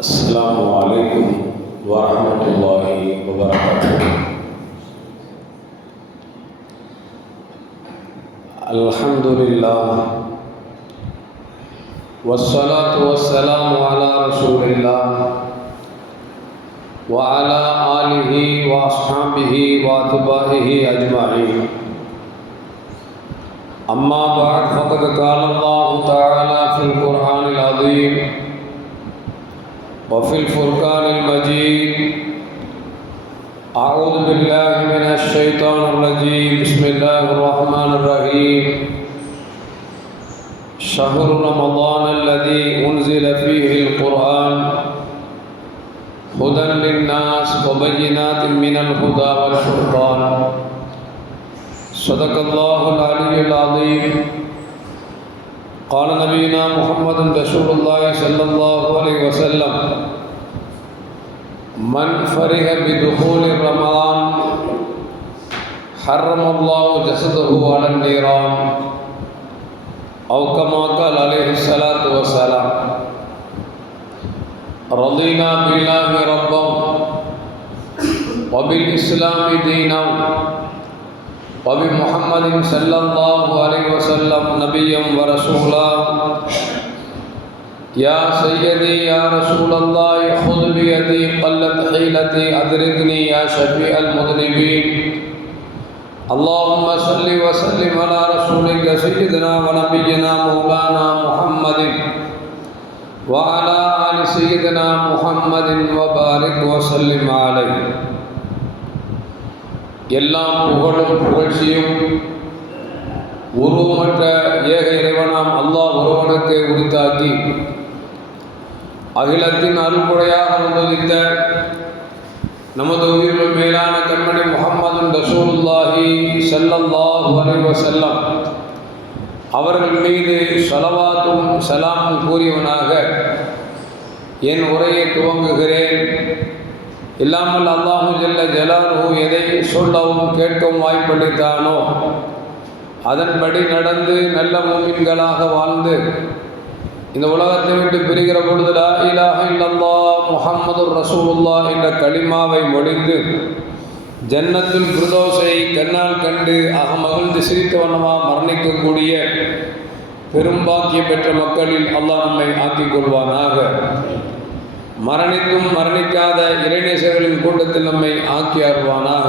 السلام عليكم ورحمة الله وبركاته. الحمد لله والصلاة والسلام على رسول الله وعلى آله وأصحابه وأتباعه أجمعين. أما بعد فقد قال الله تعالى في القرآن العظيم وفي الفرقان المجيد: أعوذ بالله من الشيطان الرجيم. بسم الله الرحمن الرحيم. شهر رمضان الذي أنزل فيه القرآن هدى للناس وبينات من الهدى والفرقان. صدق الله العلي العظيم. قال نبينا محمد رسول الله صلى الله عليه وسلم: من فرح بدخول رمضان حرم الله جسده على النيران، أو كما قال عليه الصلاة والسلام. رضينا بالله ربا وبالإسلام دينا وبمحمد صلى الله عليه وسلم نبيا ورسولا. يا سيدي يا رسول الله خذ بيدي قلت حيلتي أدركني يا شفيع المذنبين. اللهم صل وسلم على رسولك سيدنا ونبينا مولانا محمد وعلى آل سيدنا محمد وبارك وسلم عليه. எல்லாம் புகழும் புகழ்ச்சியும் உருவமற்ற ஏக இறைவனாம் அல்லாஹ் ஒருவனுக்கு உரித்தாக்கி அகிலத்தின் அருள்முறையாக வந்துதித்த நமது உயிரிலும் மேலான கண்மணி முஹம்மது ரசூலுல்லாஹி ஸல்லல்லாஹு அலைஹி வஸல்லம் அவர்கள் மீது ஸலவாத்தும் சலாமும் கூறியவனாக என் உரையை துவங்குகிறேன். இல்லாமல் அல்லாஹு ஜல்ல ஜலாலுஹு எதை சொல்லவும் கேட்கவும் வாய்ப்பளித்தானோ அதன்படி நடந்து நல்ல மூமின்களாக வாழ்ந்து இந்த உலகத்தை விட்டு பிரிகிற பொழுது லா இலாஹ இல்லல்லாஹ் முஹம்மதுர் ரசூலுல்லாஹ் என்ற கலிமாவை மொழிந்து ஜன்னத்துல் ஃபிர்தௌஸை கண்ணால் கண்டு அகமகிழ்ந்து சிரித்தவனமா மரணிக்கக்கூடிய பெரும்பாக்கியம் பெற்ற மக்களில் அல்லாஹ் நம்மை ஆக்கிக் கொள்வானாக. மரணித்தும் மரணிக்காத இறைநேசர்களின் கூட்டத்தில் நம்மை ஆக்கி அருள்வானாக.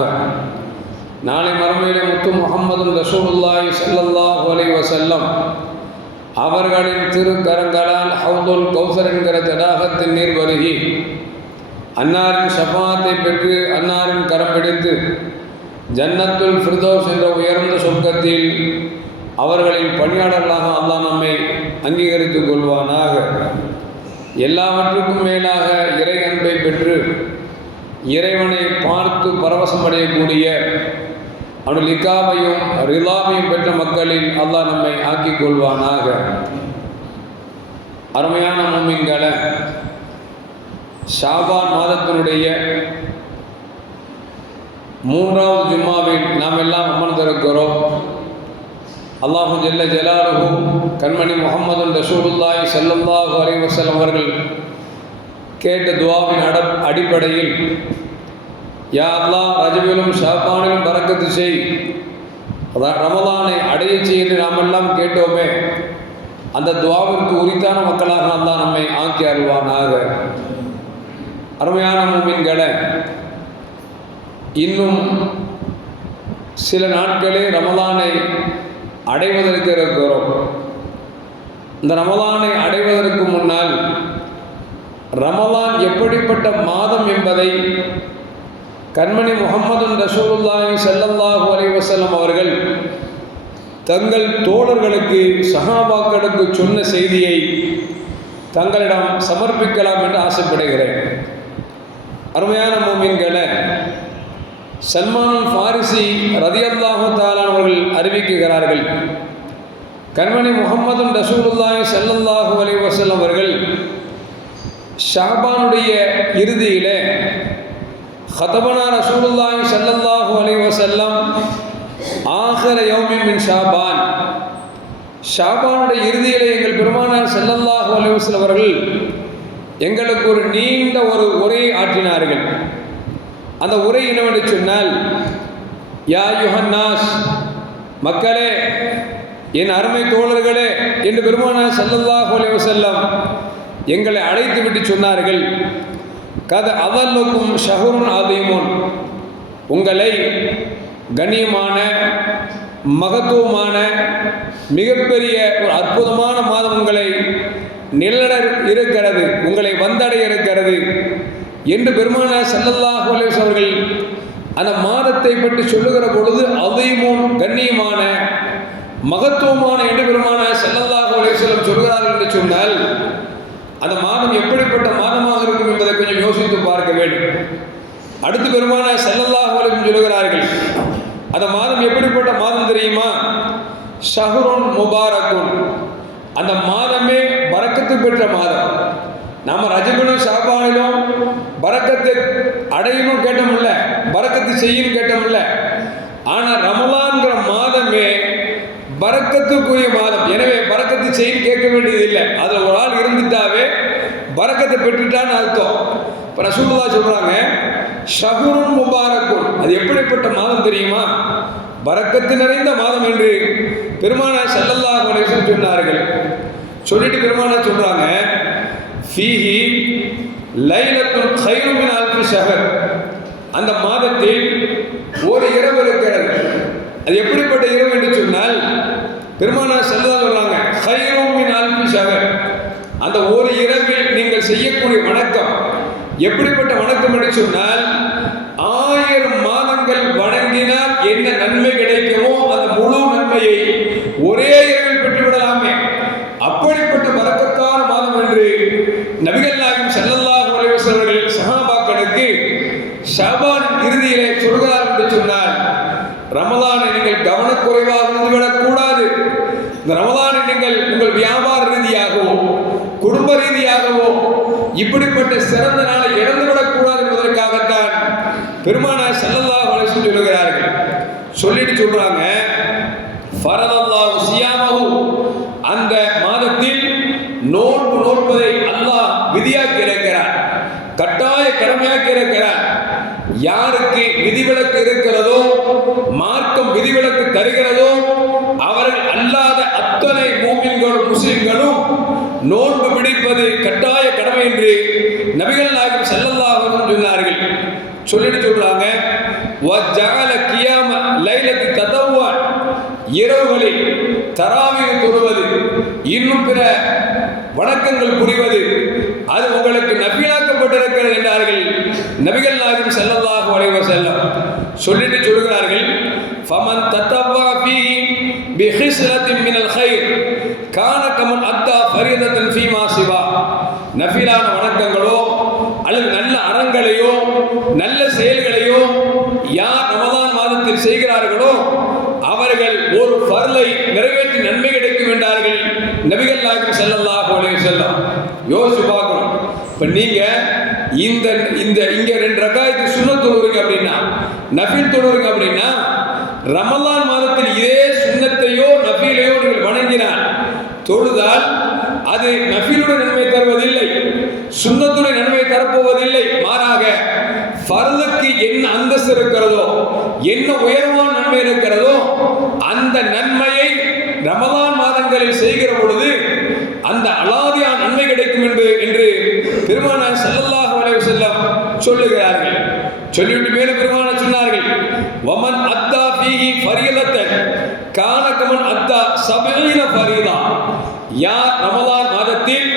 நாளை மறுமையிலே முத்து முஹம்மது ரசூலுல்லாஹி ஸல்லல்லாஹு அலைஹி வஸல்லம் அவர்களின் திருக்கரங்களால் ஹவுதுல் கௌசர் என்கிற தடாகத்தின் நீர் வருகி அன்னாரின் ஷஃபாத்தை பெற்று அன்னாரின் கரம் பிடித்து ஜன்னத்துல் ஃபிர்தௌஸ் என்ற உயர்ந்த சொர்க்கத்தில் அவர்களின் பணியாளர்களாக அல்லாஹ் நம்மை அங்கீகரித்துக் கொள்வானாக. எல்லாவற்றுக்கும் மேலாக இறை அன்பை பெற்று இறைவனை பார்த்து பரவசமடையக்கூடிய அவனுடைய லிகாவையும் ரிலாவையும் பெற்ற மக்களில் அல்லாஹ் நம்மை ஆக்கிக் கொள்வானாக. அருமையான முஃமின்களே, ஷாபான் மாதத்தினுடைய 3வது ஜும்மாவில் நாம் எல்லாம் அமர்ந்திருக்கிறோம். அல்லாஹு ஜல்ல ஜலாலுஹு கண்மணி முஹம்மது ரசூலுல்லாஹி ஸல்லல்லாஹு அலைஹி வஸல்லம் அவர்கள் கேட்ட துஆவின் அடிப்படையில் யா அல்லாஹ் ரஜபிலும் ஷாபானிலும் பரக்கத்து செய், ரமலானை அடைய செய் என்று நாம் எல்லாம் கேட்டோமே, அந்த துஆவிற்கு உரித்தான மக்களாக அல்லாஹ் நம்மை ஆக்கி அருள்வானாக. அருமையான முஃமின்களே, இன்னும் சில நாட்களே ரமலானை அடைவதற்கு இருக்கிறோம். இந்த ரமலானை அடைவதற்கு முன்னால் ரமலான் எப்படிப்பட்ட மாதம் என்பதை கண்மணி முஹம்மது ரசூலுல்லாஹி ஸல்லல்லாஹு அலைஹி வஸல்லம் அவர்கள் தங்கள் தோழர்களுக்கு சஹாபாக்களுக்கு சொன்ன செய்தியை தங்களிடம் சமர்ப்பிக்கலாம் என்று ஆசைப்படுகிறேன். அருமையான முஃமின்களே, சல்மான் ஃபாரிசி ரதியல்லாஹு தஆலா அவர்கள் அறிவிக்கிறார்கள், கண்மணி முஹம்மது ரசூலுல்லாஹி ஸல்லல்லாஹு அலைஹி வஸல்லம் அவர்கள் ஷாபானுடைய இறுதியிலே ஹதபனா ரசூலுல்லாஹி ஸல்லல்லாஹு அலைஹி வஸல்லம் ஆகிர யௌமின் மின் ஷாபான், ஷாபானுடைய இறுதியிலே எங்கள் பெருமானார் ஸல்லல்லாஹு அலைஹி வஸல்லம் அவர்கள் எங்களுக்கு ஒரு நீண்ட ஒரு உரை ஆற்றினார்கள். அந்த உரை என்னவென்று சொன்னால், யா யுஹன்னாஸ், மக்களே, என் அருமை தோழர்களே என்று பெருமானார் ஸல்லல்லாஹு அலைஹி வஸல்லம் எங்களை அழைத்து விட்டு சொன்னார்கள், கத அதல்லுக்கும் ஷஹ்ருன் அதீமுன், உங்களை கண்ணியமான மகத்துவமான மிகப்பெரிய ஒரு அற்புதமான மாதம் உங்களை நிழல இருக்கிறது, உங்களை வந்தடைய இருக்கிறது என்று பெருமானார் ஸல்லல்லாஹு அலைஹி வஸல்லம் அவர்கள் அந்த மாதத்தை பற்றி சொல்லுகிற பொழுது அதீமுன், கண்ணியமான மகத்துவமான என்று பெருமானார் ஸல்லல்லாஹு அலைஹி வஸல்லம் சொல்கிறார்கள் என்று சொன்னால், அந்த மாதம் எப்படிப்பட்ட மாதமாக இருக்கும் என்பதை கொஞ்சம் யோசித்து பார்க்க வேண்டும். அடுத்து பெருமானார் ஸல்லல்லாஹு அலைஹி வஸல்லம் சொல்கிறார்கள், அந்த மாதம் எப்படிப்பட்ட மாதம் தெரியுமா? ஷஹ்ருன் முபாரக்குன், அந்த மாதமே பரக்கத்து பெற்ற மாதம். நாம் ரஜபிலும் ஷாபானிலும் பரக்கத்தை அடையணும் கேட்டோம்ல, பரக்கத்து செய்யணும் கேட்டோம்ல. ஆனால் ரமலான்கிற மாதமே பரக்கத்துக்குரிய மாதம். எனவே பரக்கத்து செய்யும் கேட்க வேண்டியது இல்லை. அதில் ஒரு ஆள் இருந்துட்டாவே பரக்கத்தை பெற்றுட்டான்னு அர்த்தம். இப்போ ரசூலுல்லாஹ் சொல்கிறாங்க, ஷஹ்ருன் முபாரக்குன், அது எப்படிப்பட்ட மாதம் தெரியுமா? பரக்கத்து நிறைந்த மாதம் என்று பெருமானார் ஸல்லல்லாஹு அலைஹி வஸல்லம் சொன்னார்கள். சொல்லிட்டு பெருமானார் சொல்கிறாங்க, ஃபீஹி லைலத்துன் கைரும் மின் அல்ஃபி ஷஹர், அந்த மாதத்தில் ஒரு இரவு இருக்கிறது. அது எப்படிப்பட்ட இரவு என்று சொன்னால், பெருமானார் ஸல்லல்லாஹு சொல்றாங்க, கைரும் மின் அல்ஃபி ஷஹர், அந்த ஒரு இரவில் நீங்கள் செய்யக்கூடிய வணக்கம் எப்படிப்பட்ட வணக்கம் என்று சொன்னால், 1000 மாதங்கள் வணங்கினால் என்ன நன்மை கிடைக்குமோ அந்த முழு நன்மையை ஒரே இரவில் பெற்றுவிடலாமே. அப்படிப்பட்ட பரக்கத்தான மாதம் என்று நபிகள் நாயகம் ஸல்லல்லாஹு அலைஹி வஸல்லம் அவர்கள் சஹாபாக்களுக்கு ஷஅபான் இறுதியிலே சொல்கிறார் என்று சொன்னால், ரமலானை நீங்கள் கவனக்குறைவாக இருந்துவிடக்கூடாது. இந்த ரமலானை நீங்கள் உங்கள் வியாபார ரீதியாகவோ குடும்ப ரீதியாகவோ இப்படிப்பட்ட சிறந்த நாளை இழந்துவிடக்கூடாது என்பதற்காகத்தான் பெருமானார் ஸல்லல்லாஹு அலைஹி வஸல்லம் சொல்லுகிறார்கள். சொல்லிட்டு சொல்றாங்க, ஃபரலல்லாஹு ஸியாமஹு, அந்த மாதத்தில் நோன்பு நோற்பதை அல்லாஹ் விதியாக்கி இருக்கிறார், கட்டாய கடமையாக்கி இருக்கிறார். யாருக்கு விதிவிலக்கு இருக்கிறதோ, மார்க்கம் விதிவிலக்கு தருகிறதோ, அவர்கள் அல்லாத அத்தனை மூமின்களும் முஸ்லிம்களும் நோன்பு பிடிப்பது கட்டாய கடமை என்று நபிகள் நாயகம் ஸல்லல்லாஹு அலைஹி வஸல்லம் சொன்னார்கள். சொல்லிட்டு சொல்றாங்க, வஜஅல கியாம லைலத்தி ததவ்வா, இரவுகளில் தராவீஹ் தொழுவது, இன்னும் பிற வணக்கங்கள் புரிவது, அது உங்களுக்கு நபியாக்கப்பட்டிருக்கிறது என்றார்கள் நபிகள் நாயகம் ஸல்லல்லாஹு அலைஹி வஸல்லம். சொல்லிட்டு சொல்கிறார்கள், ஃபமன் தத்தவ்வா ஃபீஹி பிஹிஸ்லத்தின் மினல் கைர் கான கமன் அத்தா ஃபரீதத்தன் ஃபீமா சிவா, நஃபிலான வணக்கங்களோ அல்லது நல்ல அறங்களையோ நல்ல செயல்களையோ யார் ரமலான் மாதத்தில் செய்கிறார்களோ அவர்கள் ஒரு ஃபர்லை நிறைவேற்றி நன்மை கிடைக்கும் என்றார்கள் நபிகள் நாயகம் ஸல்லல்லாஹு அலைஹி வஸல்லம். யோசிச்சு பார்க்கணும். இப்போ நீங்கள் இங்கே 2 ரக்காயத்து சுன்னத் தொழுவீங்க அப்படின்னா, நஃபில் தொழுவீங்க அப்படின்னா, ரமலான் மாதத்தில் இதே சுன்னத்தையோ நஃபிலையோ நீங்கள் வணங்கினால் தொழுதால் அது நஃபிலுடைய நன்மை தருவதில்லை, சுன்னத்துடைய நன்மை தரப்போவதில்லை. மாறாக ஃபர்லுக்கு என்ன அந்தஸ்து இருக்கிறதோ, என்ன உயர்வான நன்மை இருக்கிறதோ, அந்த நன்மையை ரமலான் மாதங்களில் செய்கிற பொழுது அந்த அலாதியான நன்மை கிடைக்கும் என்று பெருமானார் ஸல்லல்லாஹு அலைஹி வஸல்லம் சொல்லுகிறார்கள். சொல்லிவிட்டு மேலும் பெருமானார் சொன்னார்கள், வமன் அத்தா ஃபீஹி ஃபரீலத்தன் கான கமன் அத்தா 70 ஃபரீதா, யார் ரமலான் மாதத்தில்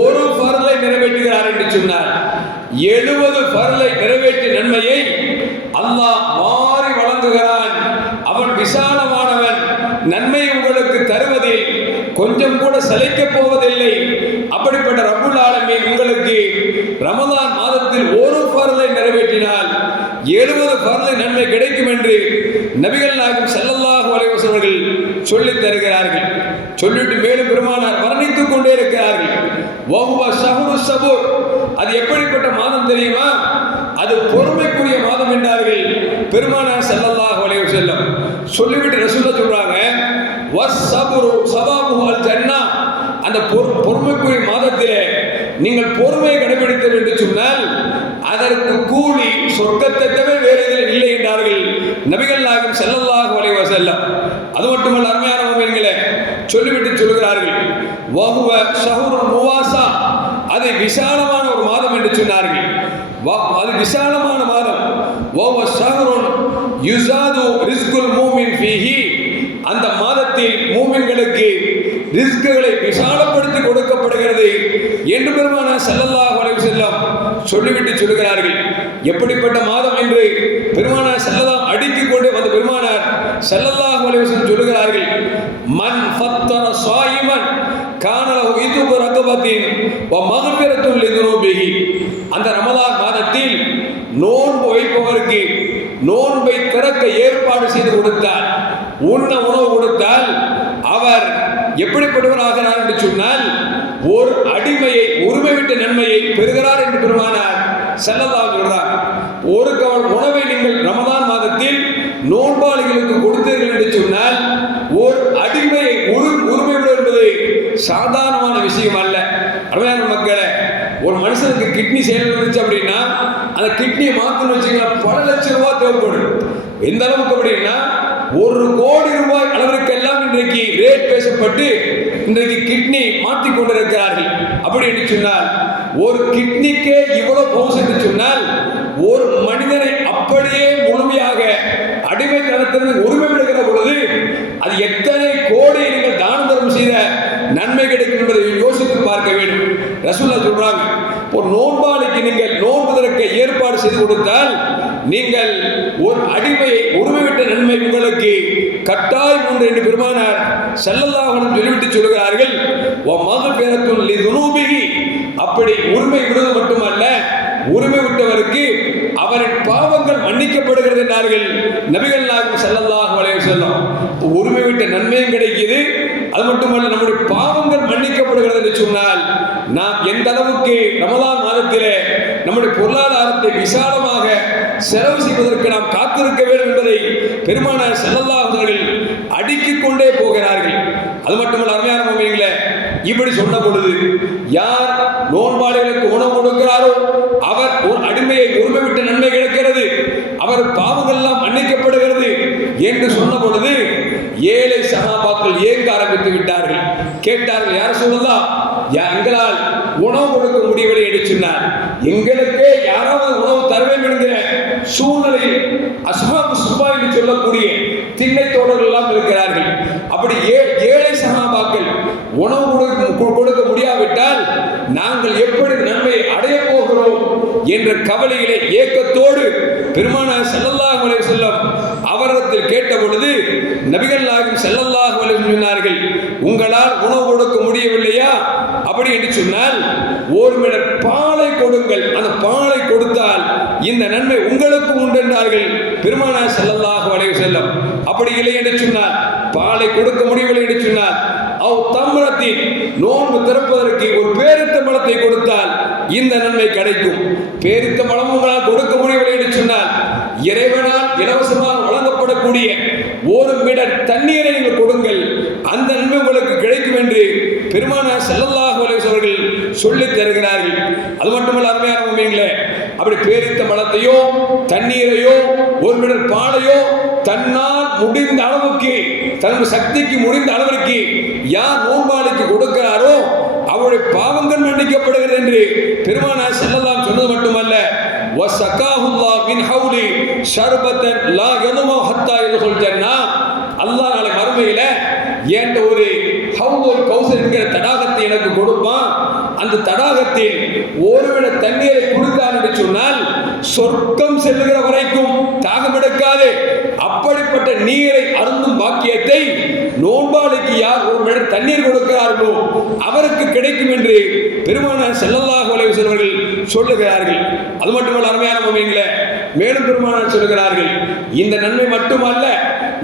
ஒரு ஃபர்லை நிறைவேற்றுகிறார் என்று சொன்னார், 70 ஃபர்லை நிறைவேற்றிய நன்மையை அல்லாஹ் வாரி வழங்குகிறான். அவன் விசாலமானவன், நன்மை உங்களுக்கு தருவதில் கொஞ்சம் கூட சளைக்கப் போவதில்லை. அப்படிப்பட்ட ரப்புல் ஆலமீன் உங்களுக்கு ரமலான் மாதத்தில் ஒரு ஃபர்லை நிறைவேற்றினால் 70 ஃபர்லை நன்மை கிடைக்கும் என்று நபிகள் நாயகம் ஸல்லல்லாஹு அலைஹி வஸல்லம் அவர்கள் சொல்லித் தருகிறார்கள். சொல்லிட்டு மேலும் பெருமானார் வர்ணித்துக் கொண்டே இருக்கிறார்கள். வஹுவ ஷஹ்ரு ஸபூர், அது எப்படிப்பட்ட மாதம் தெரியுமா? அது பொறுமைக்குரிய மாதம் என்றார்கள் பெருமானார் ஸல்லல்லாஹு அலைஹி வஸல்லம். சொல்லிவிட்டு ரசூலுல்லாஹ் சொல்றாங்க, வஸ்ஸபுரு ஸவாபுஹு அல் ஜன்னah, அந்த பொறுமைக்குரிய மாதத்திலே நீங்கள் பொறுமையை கடைபிடித்தீர்கள் என்று சொன்னால் அதற்கு கூலி சொர்க்கத்தை தவிர வேறு எதில் இல்லை என்றார்கள் நபிகள் நாயகம் ஸல்லல்லாஹு அலைஹி வஸல்லம். அது மட்டுமல்ல அருமையான முஃமின்களே, சொல்லிவிட்டு சொல்கிறார்கள் வஹுவ ஷஹ்ருல் முவாசா, அது விசாலமான ஒரு மாதம் என்று சொன்னார்கள். அது விசாலமான மாதம். வஹுவ ஷஹ்ருன் யுஸாது ரிஸ்குல் மூமின் ஃபீஹி, அந்த மாதத்தில் மூமின்களுக்கு ரிஸ்குகளை விசாலப்படுத்தி கொடுக்கப்படுகிறது என்று பெருமானார் ஸல்லல்லாஹு அலைஹி வஸல்லம் சொல்லிவிட்டு சொல்கிறார்கள். எப்படிப்பட்ட மாதம் என்று பெருமானார் ஸல்லல்லாஹு அடித்துக் கொண்டே வந்து பெருமானார் ஸல்லல்லாஹு அலைஹி வஸல்லம் சொல்கிறார்கள், மன் ஃபத்தர ஸாயிமன் கான லஹு இத்கு ரகபத்தின் வ மக்ஃபிரத்துன் லிதுனூபிஹி. அந்த ரமலான் மாதத்தில் நோன்பு வைப்பவருக்கு நோன்பை திறக்க ஏற்பாடு செய்து கொடுத்தால், உண்ண உணவு கொடுத்தால் அவர் எப்படிப்பட்டவராகிறார் என்று சொன்னால் ஒரு அடிமையை உரிமை விட்ட நன்மையை பெறுகிறார் என்று பெருமானார் ஸல்லல்லாஹு சொல்றார். ஒரு கவல் உணவை நீங்கள் ரமலான் மாதத்தில் நோன்பாளிகளுக்கு கொடுத்தீர்கள் என்று சொன்னால் ஒரு அடிமையை உரிமை விட என்பது சாதாரணமான விஷயம் அல்ல. அருமையான மக்களே, ஒரு மனுஷனுக்கு கிட்னி செயல் இருந்துச்சு அப்படின்னா அந்த கிட்னியை மாற்றணும் வச்சுக்கலாம், பல லட்சம் ரூபாய் தேவைப்படும். எந்த அளவுக்கு அப்படின்னா 1 கோடி ரூபாய் அளவிற்கெல்லாம் இன்றைக்கு ரேட் பேசப்பட்டு இன்றைக்கு கிட்னி மாற்றிக் கொண்டிருக்கிறார்கள். அப்படி என்று சொன்னால் ஒரு கிட்னிக்கே இவ்வளவு பவுஸ் என்று சொன்னால் ஒரு மனிதனை அப்படியே முழுமையாக அடிமைத்தனத்திற்கு உரிமை விடுகிற பொழுது அது எத்தனை கோடி நீங்கள் தான தர்மம் செய்த நன்மை கிடைக்கும் என்பதை யோசித்து பார்க்க வேண்டும். ரசூலுல்லாஹ் சொல்றாங்க, ஒரு நோன்பாளிக்கு நீங்கள் நோன்பதற்கு ஏற்பாடு செய்து கொடுத்தால் நீங்கள் ஒரு அடிமையை உரிமை விட்ட நன்மை உங்களுக்கு கட்டாயம் உண்டு என்று பெருமானார் ஸல்லல்லாஹு அலைஹி வஸல்லம் சொல்லிவிட்டு சொல்கிறார்கள். வ மக்ஃபிரத்துன் லிதுனூபிஹி, அப்படி உரிமை விடுவது மட்டுமல்ல, உரிமை விட்டவருக்கு அவரின் பாவங்கள் மன்னிக்கப்படுகிறது என்றார்கள் நபிகள் நாயகம் ஸல்லல்லாஹு அலைஹி வஸல்லம். உரிமை விட்ட நன்மையும் கிடைக்குது, அது மட்டுமல்ல நம்முடைய பாவங்கள் மன்னிக்கப்படுகிறது என்று சொன்னால் நாம் எந்த அளவுக்கு ரமலான் மாதத்திலே நம்முடைய பொருளாதாரத்தை விசாலமாக செலவு செய்வதற்கு நாம் காத்திருக்க வேண்டும் என்பதை பெருமானார் ஸல்லல்லாஹு அலைஹி வஸல்லம் அடுக்கிக் கொண்டே போகிறார்கள். அது மட்டுமல்ல அருமையான முஃமின்களே, இப்படி சொன்ன பொழுது யார் நோன்பாளிகளுக்கு உணவு கொடுக்கிறாரோ அவர் ஒரு அடிமையை உரிமை விட்ட நன்மை கிடைக்கிறது, அவர் பாவங்கள் எல்லாம் மன்னிக்கப்படுகிறது என்று சொன்ன பொழுது ஏழை சஹாபாக்கள் ஏங்க ஆரம்பித்து விட்டார்கள். கேட்டார்கள், யார் சொல்லலாம், எங்களால் உணவு கொடுக்க முடியவில்லை என்று சொன்னார். எங்களுக்கே யாராவது உணவு தருவேன் என்கிற சூழ்நிலையில் அஸ்ஹாபு சுஃபா என்று சொல்லக்கூடிய திண்ணை தோழர்கள் எல்லாம் இருக்கிறார்கள். அப்படி ஏழை சஹாபாக்கள் உணவு கொடுக்க முடியாவிட்டால் நாங்கள் எப்படி நன்மை அடைய போகிறோம் என்ற கவலையிலே ஏக்கத்தோடு பெருமானார் ஸல்லல்லாஹு அலைஹி வஸல்லம் அவரிடத்தில் கேட்ட பொழுது நபிகள் நாயகம் ஸல்லல்லாஹு அலைஹி வஸல்லம் சொன்னார்கள், உங்களால் உணவு கொடுக்க முடியவில்லையா? அப்படி என்று சொன்னால் ஒரு மிடர் பாலை கொடுங்கள், அந்த பாலை கொடுத்தால் இந்த நன்மை உங்களுக்கு உண்டு என்றார்கள் பெருமானார் ஸல்லல்லாஹு அலைஹி வஸல்லம். அப்படி இல்லை என்று சொன்னால், பாலை கொடுக்க முடியவில்லை என்று சொன்னால், தம்ரத்தின் நோன்பு திறப்பதற்கு ஒரு பேரித்த பழத்தை கொடுத்தால் இந்த நன்மை கிடைக்கும். பேரித்த பழம் உங்களால் கொடுக்க முடியவில்லை என்று சொன்னால் இறைவனால் இலவசமாக வழங்கப்படக்கூடிய ஒரு மிடர் தண்ணீரை நீங்கள் கொடுங்கள், அந்த நன்மை உங்களுக்கு கிடைக்கும் என்று பெருமானார் ஸல்லல்லாஹு அலைஹி வஸல்லம் அவர்கள் சொல்லித் தருகிறார்கள். அது மட்டுமல்ல அருமையான முஃமின்களே, அப்படி பேரித்த பழத்தையோ தண்ணீரையோ ஒரு மிடர் பாலையோ தன்னால் முடிந்த அளவுக்கு தன்னுடைய சக்திக்கு முடிந்த அளவிற்கு யார் நோன்பாளிக்கு கொடுக்கிறாரோ அவருடைய பாவங்கள் மன்னிக்கப்படுகிறது என்று பெருமானார் ஸல்லல்லாஹு சொன்னது மட்டுமல்ல, வஸகாஹுல்லாஹ் மின் ஹவுலி ஷர்பத்தன் லா யதுமு ஹத்தா யதுல் ஜன்னah, அல்லாஹ் நாளை மறுமையில ஏண்ட ஒரு ஹவுலுல் கௌசர் என்கிற தடாகத்தை எனக்கு கொடுப்பான், அந்த தடாகத்தில் ஒருவிட தண்ணீரை குடித்தான் என்று சொன்னால் சொர்க்கம் செல்லுகிற வரைக்கும் தாகம் எடுக்காது. அப்படிப்பட்ட நீரை அருந்தும் பாக்கியத்தை நோன்பாளிக்கு யார் ஒரு மிடர் தண்ணீர் கொடுக்கிறார்களோ அவருக்கு கிடைக்கும் என்று பெருமானார் ஸல்லல்லாஹு அலைஹி வஸல்லம் அவர்கள் சொல்லுகிறார்கள். அது மட்டுமல்ல அருமையான முஃமின்களே, மேலும் பெருமானார் சொல்லுகிறார்கள், இந்த நன்மை மட்டுமல்ல,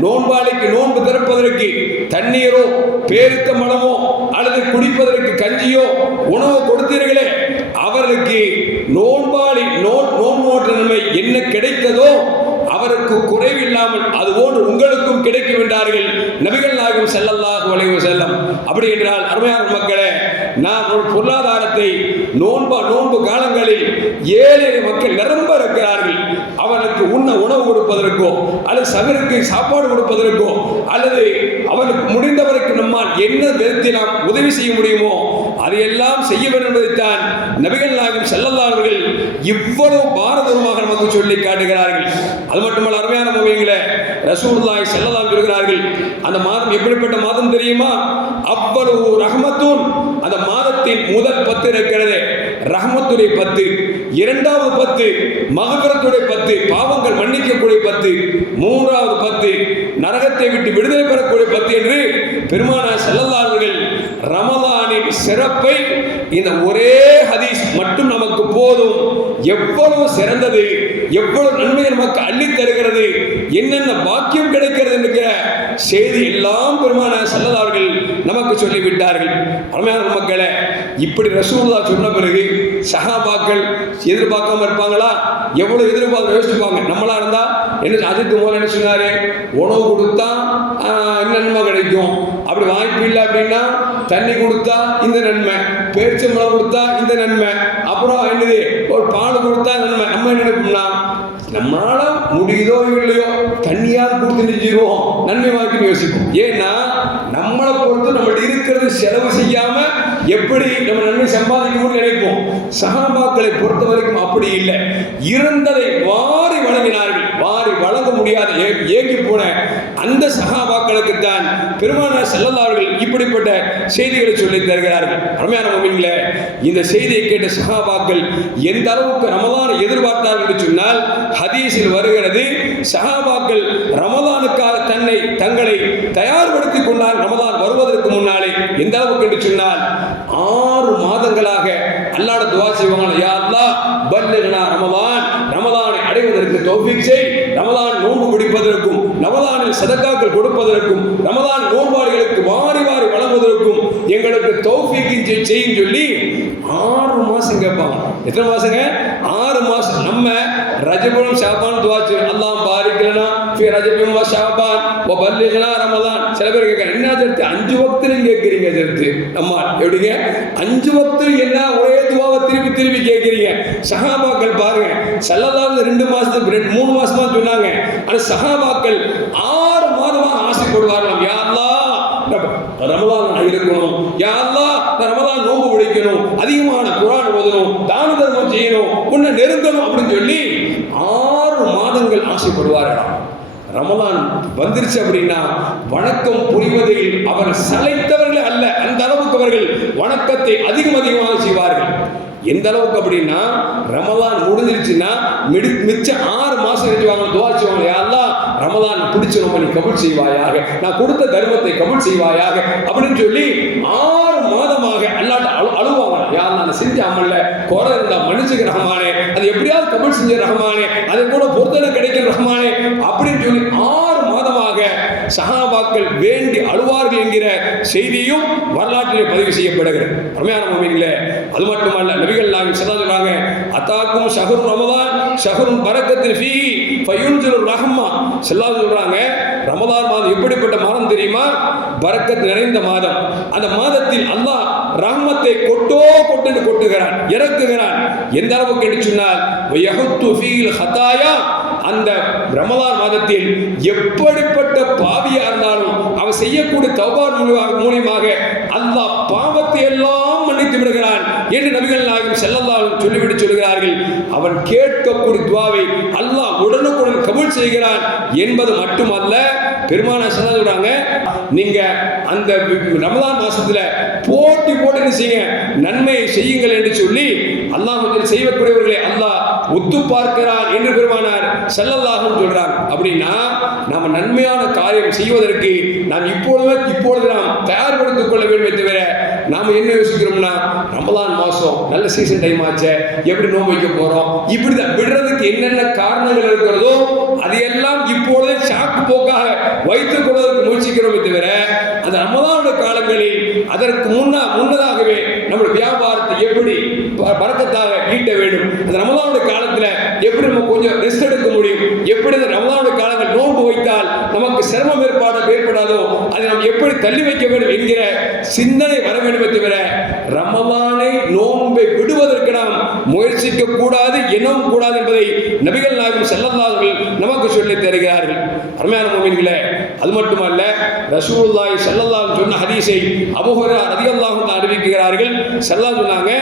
நோன்பாளிக்கு நோன்பு திறப்பதற்கு தண்ணீரோ பேரித்த மலமோ அல்லது குடிப்பதற்கு கஞ்சியோ உணவு கொடுத்தீர்களே அவர்களுக்கு நோன்பாளி நோன்போற்ற நன்மை என்ன கிடைத்ததோ அவருக்கு குறைவில்லாமல் அதுபோன்று உங்களுக்கும் கிடைக்கும் என்றார்கள் நபிகள் நாயகம் ஸல்லல்லாஹு அலைஹி வஸல்லம். அப்படி என்றால் அருமையான மக்களே, நாம் ஒரு பொருளாதாரத்தை நோன்பு காலங்களில் ஏழை மக்கள் நிரம்ப இருக்கிறார்கள், அவனுக்கு உண்ண உணவு கொடுப்பதற்கோ அல்லது சகருக்கு சாப்பாடு கொடுப்பதற்கோ அல்லது அவனுக்கு முடிந்தவருக்கு நம்மால் என்ன விதத்தில் நாம் உதவி செய்ய முடியுமோ அதையெல்லாம் செய்ய வேண்டும் என்பதைத்தான் நபிகள் நாயகம் ஸல்லல்லாஹு அலைஹி வஸல்லம் இவ்வளவு பாரதூரமாக நமக்கு சொல்லி காட்டுகிறார்கள். அது மட்டுமல்ல, அருமையான மூமின்களே, ரசூலுல்லாஹி ஸல்லல்லாஹு அலைஹி சொல்கிறார்கள், அந்த மாதம் எப்படிப்பட்ட மாதம் தெரியுமா? அவ்வளவு ரஹ்மத்துன், அந்த மாதத்தின் முதல் 10 இருக்கிறது ரஹ்மத்துடைய 10, இரண்டாவது 10 மக்ஃபிரத்துடைய 10, பாவங்கள் மன்னிக்கக்கூடிய 10, மூன்றாவது 10 நரகத்தை விட்டு விடுதலை பெறக்கூடிய 10 என்று பெருமானார் ஸல்லல்லாஹு அலைஹி வஸல்லம் ரமலானின் சிறப்பை இந்த ஒரே ஹதீஸ் மட்டும் நமக்கு போதும். எவ்வளவு சிறந்தது, எவ்வளவு நன்மை நமக்கு அள்ளி தருகிறது, என்னென்ன பாக்கியம் கிடைக்கிறது என்கிற செய்தி எல்லாம் பெருமானார் ஸல்லல்லாஹு அலைஹி வஸல்லம் நமக்கு சொல்லிவிட்டார்கள். அருமையான மக்களே, இப்படி ரசூலுல்லாஹ் சொன்ன பிறகு சஹாபாக்கள் எதிர்பார்க்காம இருப்பாங்களா? எவ்வளவு எதிர்பார்க்க யோசிப்பாங்க. நம்மளா இருந்தா என்ன, அதுக்கு முதல்ல என்ன சொன்னாரு, உணவு கொடுத்தா நன்மை கிடைக்கும், அப்படி வாய்ப்பு இல்லை அப்படின்னா தண்ணி கொடுத்தா இந்த நன்மை, பேரிச்சம்பழம் கொடுத்தா இந்த நன்மை, அப்புறம் என்னது ஒரு பால் கொடுத்தா நன்மை. நம்ம என்ன நினைப்போம்னா, நம்மளால முடியுதோ இல்லையோ தண்ணியாவது கொடுத்து நினைச்சிருவோம், நன்மை வாய்ப்புன்னு யோசிப்போம். ஏன்னா நம்மளை பொறுத்து நம்மள்ட்ட இருக்கிறது செலவு செய்யாம எப்படி நம்ம நன்மை சம்பாதிக்கணும்னு நினைப்போம். சஹாபாக்களை பொறுத்த வரைக்கும் அப்படி இல்லை. இருந்ததை வாரி வழங்கினார்கள். வாரி வழங்க முடியாத ஏங்கி போன அந்த சஹாபாக்களுக்கு தான் பெருமானார் ஸல்லல்லாஹு அலைஹி வஸல்லம் இப்படிப்பட்ட செய்திகளை சொல்லி தருகிறார்கள். அருமையான மூமின்களே, இந்த செய்தியை கேட்ட சஹாபாக்கள் எந்த அளவுக்கு ரமலானை எதிர்பார்த்தார்கள் என்று சொன்னால், ஹதீஸில் வருகிறது, சஹாபாக்கள் ரமலானுக்காக தங்களை தயார்படுத்திக் கொண்டார். ரமலான் வருவதற்கு முன்னாலே எந்த அளவுக்கு என்று சொன்னால் 6 மாதங்களாக அல்லாஹ்விடம் துஆ செய்வாங்க, யா அல்லாஹ் பல்லிக்னா ரமலான், ரமலானை அடைவதற்கு தௌஃபீக் செய், ரமலான் நோன்பு பிடிப்பதற்கும் ரமலானில் சதக்காக்கள் கொடுப்பதற்கும் ரமலான் நோன்பாளிகளுக்கு வாரி வாரி வழங்குவதற்கும் எங்களுக்கு தௌஃபீக் செய்யும் சொல்லி 6 மாசம் கேட்பாங்க. எத்தனை மாசங்க? 6 மாசம். நம்ம ரஜபும் ஷாபான் துஆ செய்வோம், அல்லாஹ் பாரிக் லனா ஃபீ ரஜபின் வ ஷாபான் வ பல்லிக்னா ரமலான். சில பேர் கேட்க, என்ன ஜர்த்து 5 வக்திலும் கேட்கிறீங்க ஜர்த்து? அம்மா எப்படிங்க 5 வக்திலும் என்ன ஒரே துஆவை திருப்பி கேட்கிறீங்க? சஹாபாக்கள் பாருங்க, ஸல்லல்லாஹு அலைஹி 2 மாசத்துக்கு 3 மாசமா சொன்னாங்க. ஆனா சஹாபாக்கள் 6 மாதமாக ஆசைப்படுவார்களாம், யா அல்லாஹ் ரமலான் இருக்கணும், யா அல்லாஹ் ரமலான் நோன்பு பிடிக்கணும், அதிகமான குர்ஆன் ஓதணும், தான தர்மம் செய்யணும், உன்னை நெருங்கணும் அப்படின்னு சொல்லி 6 மாதங்கள் ஆசைப்படுவார்களாம். ரமலான் வந்துருச்சு அப்படின்னா வணக்கம் புரிவதில் அவர் சளைத்தவர்கள் அல்ல, அந்த அளவுக்கு அவர்கள் வணக்கத்தை அதிகமாக செய்வார்கள். எந்த அளவுக்கு அப்படின்னா, ரமலான் முடிஞ்சிருச்சுன்னா மிச்ச 6 மாசம் இருந்துவாங்க, துஆ செய்வாங்க, யா அல்லாஹ் ரமலான் பிடிச்சிரும், நீ கபூல் செய்வாயாக, நான் கொடுத்த தர்மத்தை கபூல் செய்வாயாக அப்படின்னு சொல்லி 6 மாதமாக அல்லாஹ்ட்ட அழுவாங்க, யா அல்லாஹ் நான் செஞ்ச அமல்ல குறை இருந்தா மன்னிச்சுக்க ரஹ்மானே, அது எப்படியாவது கபூல் செஞ்ச ரஹ்மானே, அதை கூட பொறுத்தனை கிடைக்கும் ரஹ்மானே அப்படின்னு சொல்லி 6 மாதமாக சஹாபாக்கள் வேண்டி அழுவார்கள் என்கிற செய்தியும் வரலாற்றிலே பதிவு செய்யப்படுகிறது. அருமையான மூமின்களே, அது மட்டுமல்ல, நபிகள் நாயகம் ஸல்லல்லாஹு அலைஹி வஸல்லம் அதாக்கும் ஷஹ்ரு ரமலான் ஷஹ்ருன் பரக்கத்தின் ஃபீஹி ஃபயுன்ஸிலுர் ரஹ்மா. ஸல்லல்லாஹு சொல்றாங்க, ரமலான் மாதம் எப்படிப்பட்ட மாதம் தெரியுமா? பரக்கத் நிறைந்த மாதம். அந்த மாதத்தில் அல்லாஹ் ரஹ்மத்தை கொட்டுகிறான், இறக்குகிறான். எந்த அளவுக்கு என்று சொன்னால், வயஹுத்து ஃபீல் ஹதாயா, அந்த ரமலான் மாதத்தில் எப்படிப்பட்ட பாவியா இருந்தாலும் அவன் செய்யக்கூடிய தௌபா மூலமாக அல்லாஹ் பாவத்தை எல்லாம் மன்னித்து விடுகிறான் என்று நபிகள் நாயகம் ஸல்லல்லாஹு அலைஹி வஸல்லம் சொல்லிவிட்டு சொல்கிறார்கள். அவன் கேட்கக்கூடிய துஆவை அல்லாஹ் உடனுக்குடன் கபூல் செய்கிறான் என்பது மட்டுமல்ல, பெருமானார் ஸல்லல்லாஹு அலைஹி வஸல்லம் சொல்றாங்க, நீங்க அந்த ரமலான் மாசத்துல போட்டி செய்யுங்க, நன்மையை செய்யுங்கள் என்று சொல்லி அல்லாஹ் செய்யக்கூடியவர்களை அல்லாஹ் உத்து பார்க்கிறான் என்று பெருமானார் ஸல்லல்லாஹு அலைஹி வஸல்லம் சொல்றாங்க. அப்படின்னா நாம நன்மையான காரியம் செய்வதற்கு நாம் இப்பொழுது நாம் தயார்படுத்திக் கொள்ள வேண்டும். தவிர நாம என்ன யோசிக்கிறோம்னா, ரமலான் மாசம் நல்ல சீசன் டைம் ஆச்சு, எப்படி நோன்பு வைக்க போறோம், இப்படிதான் விடுறதுக்கு என்னென்ன காரணங்கள் இருக்கிறதோ அதையெல்லாம் இப்பொழுதே சாக்கு போக்காக வைத்துக் கொள்வதற்கு முயற்சிக்கிறோம். தவிர அந்த ரமலானுடைய காலங்களில் அதற்கு முன்னதாகவே நம்முடைய வியாபாரத்தை எப்படி பரக்கத்தாக ஈட்ட வேண்டும், அந்த ரமலானுடைய காலத்தில் எப்படி நம்ம கொஞ்சம் ரெஸ்ட் எடுக்க முடியும், எப்படி அந்த ரமலானுடைய காலங்கள் நோன்பு வைத்தால் நமக்கு சிரமம் ஏற்படாதோ அதை நாம் எப்படி தள்ளி வைக்க வேண்டும் என்கிற சிந்தனை வர வேண்டுமே தவிர ரமலானை நோன்பை விடுவதற்கு நாம் முயற்சிக்க கூடாது, எண்ணவும் கூடாது என்பதை நபிகள் நாயகம் ஸல்லல்லாஹு அலைஹி வஸல்லம் நமக்கு சொல்லித் தருகிறார்கள். அருமையான முஃமின்களே, அது மட்டுமல்ல, ரசூலுல்லாஹி ஸல்லல்லாஹு அலைஹி சொன்ன ஹதீஸை அபூ ஹுரைரா ரலியல்லாஹு அன்ஹு அறிவிக்கிறார்கள். ஸல்லல்லாஹு சொன்னாங்க,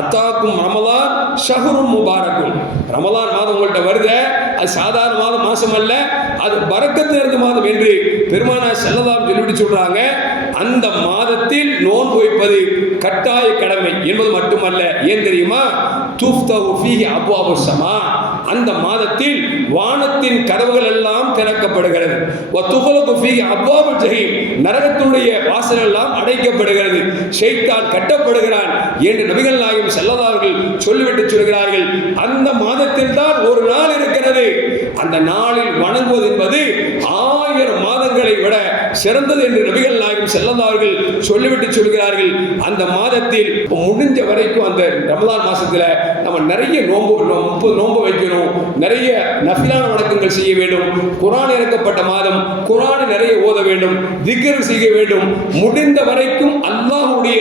அத்தாக்கும் ரமலான் ஷஹ்ருன் முபாரக்குன். ரமலான் மாதம் உங்கள்கிட்ட வருது, அது சாதாரண மாதம் அல்ல, அது பரக்கத்து நிறைந்த மாதம் என்று பெருமானார் ஸல்லல்லாஹு அலைஹி சொல்லிவிட்டு சொல்றாங்க. அந்த மாதத்தில் நோன்பு வைப்பது கட்டாய கடமை என்பது மட்டுமல்ல, ஏன் தெரியுமா? துஃப்தஹு ஃபீஹி அப்வாபுஸ் ஸமா, அந்த மாதத்தில் வானத்தின் கதவுகள் எல்லாம் திறக்கப்படுகிறது. வ துஃலகு ஃபீஹி அப்வாபுல் ஜஹீம், நரகத்துடைய வாசல்கள் எல்லாம் அடைக்கப்படுகிறது, ஷைத்தான் கட்டப்படுகிறான் என்று நபிகள் நாயகம் ஸல்லல்லாஹு அலைஹி வஸல்லம் சொல்லிவிட்டு சொல்கிறார்கள். அந்த மாதத்தில் தான் ஒரு நாள் இருக்கிறது, அந்த நாளில் வணங்குவது என்பது 1000 மாதங்களை விட சிறந்தது என்று நபிகள் நாயகம் ஸல்லல்லாஹு அலைஹி வஸல்லம் சொல்லிவிட்டு சொல்கிறார்கள். அந்த மாதத்தில் முடிஞ்ச வரைக்கும் அந்த ரமலான் மாசத்துல நம்ம நிறைய நோன்பு 30 நோன்பு வைக்கணும், நிறைய நஃபிலான வணக்கங்கள் செய்ய வேண்டும், குர்ஆன் இறக்கப்பட்ட மாதம், குர்ஆனை நிறைய ஓத வேண்டும், திக்ர் செய்ய வேண்டும், முடிந்த வரைக்கும் அல்லாஹ்வுடைய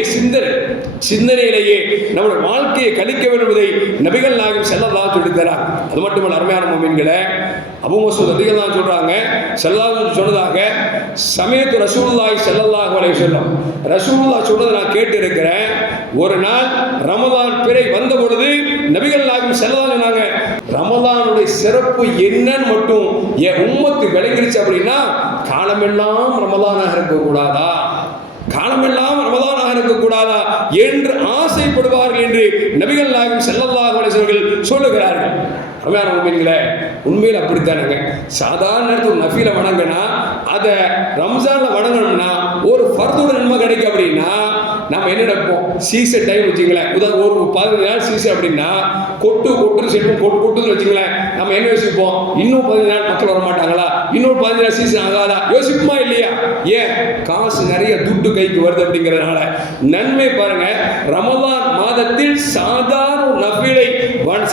சிந்தனையிலேயே நம்முடைய வாழ்க்கையை கழிக்க வேண்டும் என்பதை நபிகள் நாயகம் ஸல்லல்லாஹு அலைஹி வஸல்லம். அது மட்டுமல்ல, அருமையான முஃமின்களே, அபூ மஸ்ஊத் ரலியல்லாஹு அன்ஹு சொல்றாங்க, ஸல்லல்லாஹு அலைஹி சொன்னதாக சமயத்து ரசூலுல்லாஹி ஸல்லல்லாஹு அலைஹி வஸல்லம், ரசூலுல்லாஹ் சொல்றதை நான் கேட்டு இருக்கிறேன். ஒரு நாள் ரமலான் பிறை வந்த பொழுது நபிகள் நாயகம் ஸல்லல்லாஹு அலைஹி சொன்னாங்க, ரமலானுடைய சிறப்பு என்னன்னு மட்டும் என் உம்மத்து விளங்கிடுச்சு அப்படின்னா காலமெல்லாம் ரமலானாக இருக்கக்கூடாதா, காலமெல்லாம் ரமலானாக இருக்கக்கூடாதா என்று ஆசைப்படுவார்கள் என்று நபிகள் நாயகம் ஸல்லல்லாஹு அலைஹி வஸல்லம் சொல்லுகிறார்கள். அருமையான முஃமின்களே, உண்மையில் அப்படித்தானுங்க. சாதாரண நேரத்தில் நஃபீல வணங்கினா அதை ரம்ஜான்ல வணங்கணும்னா ஒரு ஃபர்தோட நன்மை கிடைக்கும். அப்படின்னா நம்ம என்ன நினைப்போம், சீசன் டைம் வச்சுங்களேன், ஒரு 15 நாள் சீசன் அப்படின்னா கொட்டுன்னு சொல்லுவோம், கொட்டுன்னு வச்சுங்களேன், நம்ம என்ன யோசிப்போம், இன்னும் 15 நாள் மக்கள் வர மாட்டாங்களா, இன்னொரு 15 நாள் சீசன் ஆகாதா, யோசிப்புமா இல்லையா? ஏன்? காசு நிறைய துட்டு கைக்கு வருது அப்படிங்கிறதுனால. நன்மை பாருங்க, ரமலான் மாதத்தில் சாதாரண நஃபிலை